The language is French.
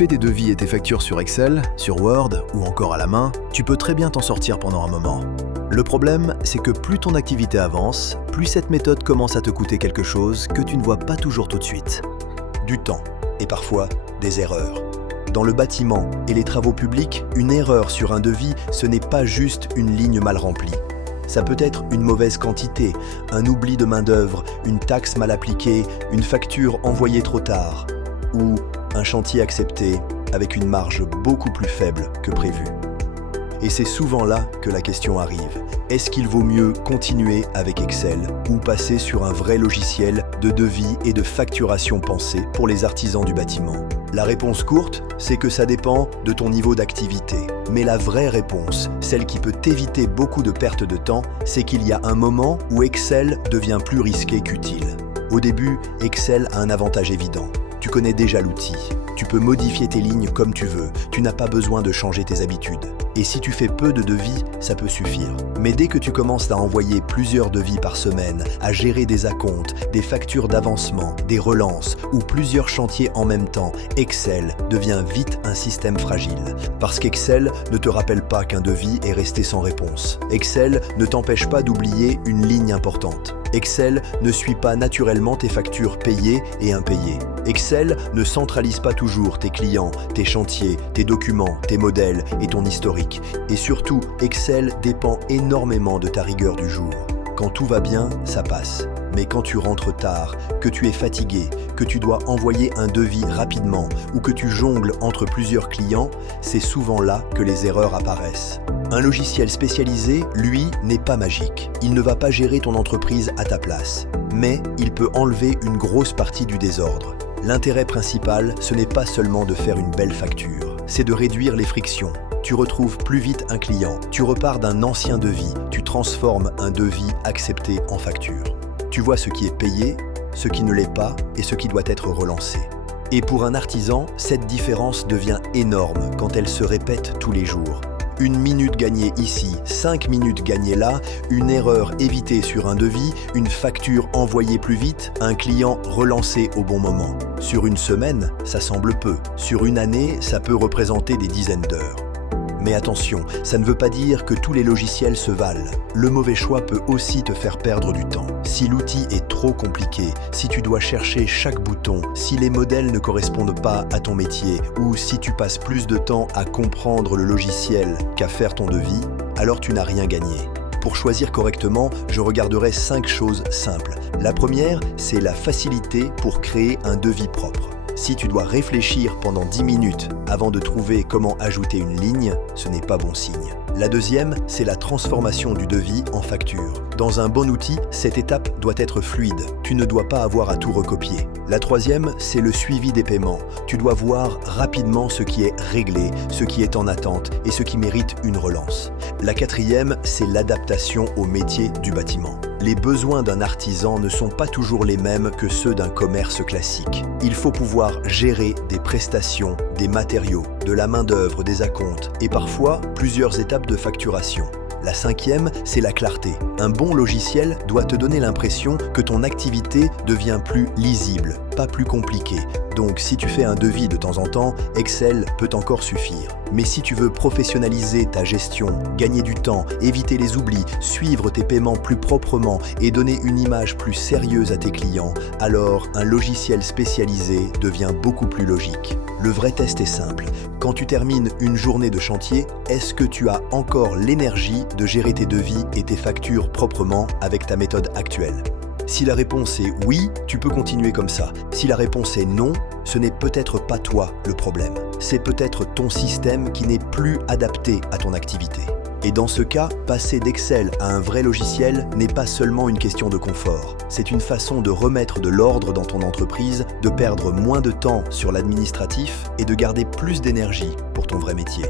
fais tes devis et tes factures sur Excel, sur Word ou encore à la main, tu peux très bien t'en sortir pendant un moment. Le problème, c'est que plus ton activité avance, plus cette méthode commence à te coûter quelque chose que tu ne vois pas toujours tout de suite. Du temps et parfois des erreurs. Dans le bâtiment et les travaux publics, une erreur sur un devis, ce n'est pas juste une ligne mal remplie. Ça peut être une mauvaise quantité, un oubli de main-d'œuvre, une taxe mal appliquée, une facture envoyée trop tard, ou un chantier accepté avec une marge beaucoup plus faible que prévu. Et c'est souvent là que la question arrive. Est-ce qu'il vaut mieux continuer avec Excel ou passer sur un vrai logiciel de devis et de facturation pensé pour les artisans du bâtiment? La réponse courte, c'est que ça dépend de ton niveau d'activité. Mais la vraie réponse, celle qui peut t'éviter beaucoup de pertes de temps, c'est qu'il y a un moment où Excel devient plus risqué qu'utile. Au début, Excel a un avantage évident. Tu connais déjà l'outil. Tu peux modifier tes lignes comme tu veux. Tu n'as pas besoin de changer tes habitudes. Et si tu fais peu de devis, ça peut suffire. Mais dès que tu commences à envoyer plusieurs devis par semaine, à gérer des acomptes, des factures d'avancement, des relances ou plusieurs chantiers en même temps, Excel devient vite un système fragile. Parce qu'Excel ne te rappelle pas qu'un devis est resté sans réponse. Excel ne t'empêche pas d'oublier une ligne importante. Excel ne suit pas naturellement tes factures payées et impayées. Excel ne centralise pas toujours tes clients, tes chantiers, tes documents, tes modèles et ton historique. Et surtout, Excel dépend énormément de ta rigueur du jour. Quand tout va bien, ça passe. Mais quand tu rentres tard, que tu es fatigué, que tu dois envoyer un devis rapidement ou que tu jongles entre plusieurs clients, c'est souvent là que les erreurs apparaissent. Un logiciel spécialisé, lui, n'est pas magique. Il ne va pas gérer ton entreprise à ta place. Mais il peut enlever une grosse partie du désordre. L'intérêt principal, ce n'est pas seulement de faire une belle facture, c'est de réduire les frictions. Tu retrouves plus vite un client, tu repars d'un ancien devis, tu transformes un devis accepté en facture. Tu vois ce qui est payé, ce qui ne l'est pas et ce qui doit être relancé. Et pour un artisan, cette différence devient énorme quand elle se répète tous les jours. 1 minute gagnée ici, 5 minutes gagnées là, une erreur évitée sur un devis, une facture envoyée plus vite, un client relancé au bon moment. Sur une semaine, ça semble peu. Sur une année, ça peut représenter des dizaines d'heures. Mais attention, ça ne veut pas dire que tous les logiciels se valent. Le mauvais choix peut aussi te faire perdre du temps. Si l'outil est trop compliqué, si tu dois chercher chaque bouton, si les modèles ne correspondent pas à ton métier ou si tu passes plus de temps à comprendre le logiciel qu'à faire ton devis, alors tu n'as rien gagné. Pour choisir correctement, je regarderai 5 choses simples. La première, c'est la facilité pour créer un devis propre. Si tu dois réfléchir pendant 10 minutes avant de trouver comment ajouter une ligne, ce n'est pas bon signe. La deuxième, c'est la transformation du devis en facture. Dans un bon outil, cette étape doit être fluide. Tu ne dois pas avoir à tout recopier. La troisième, c'est le suivi des paiements. Tu dois voir rapidement ce qui est réglé, ce qui est en attente et ce qui mérite une relance. La quatrième, c'est l'adaptation au métier du bâtiment. Les besoins d'un artisan ne sont pas toujours les mêmes que ceux d'un commerce classique. Il faut pouvoir gérer des prestations, des matériaux, de la main-d'œuvre, des acomptes et parfois plusieurs étapes de facturation. La cinquième, c'est la clarté. Un bon logiciel doit te donner l'impression que ton activité devient plus lisible, pas plus compliquée. Donc si tu fais un devis de temps en temps, Excel peut encore suffire. Mais si tu veux professionnaliser ta gestion, gagner du temps, éviter les oublis, suivre tes paiements plus proprement et donner une image plus sérieuse à tes clients, alors un logiciel spécialisé devient beaucoup plus logique. Le vrai test est simple. Quand tu termines une journée de chantier, est-ce que tu as encore l'énergie de gérer tes devis et tes factures proprement avec ta méthode actuelle? Si la réponse est oui, tu peux continuer comme ça. Si la réponse est non, ce n'est peut-être pas toi le problème. C'est peut-être ton système qui n'est plus adapté à ton activité. Et dans ce cas, passer d'Excel à un vrai logiciel n'est pas seulement une question de confort. C'est une façon de remettre de l'ordre dans ton entreprise, de perdre moins de temps sur l'administratif et de garder plus d'énergie pour ton vrai métier.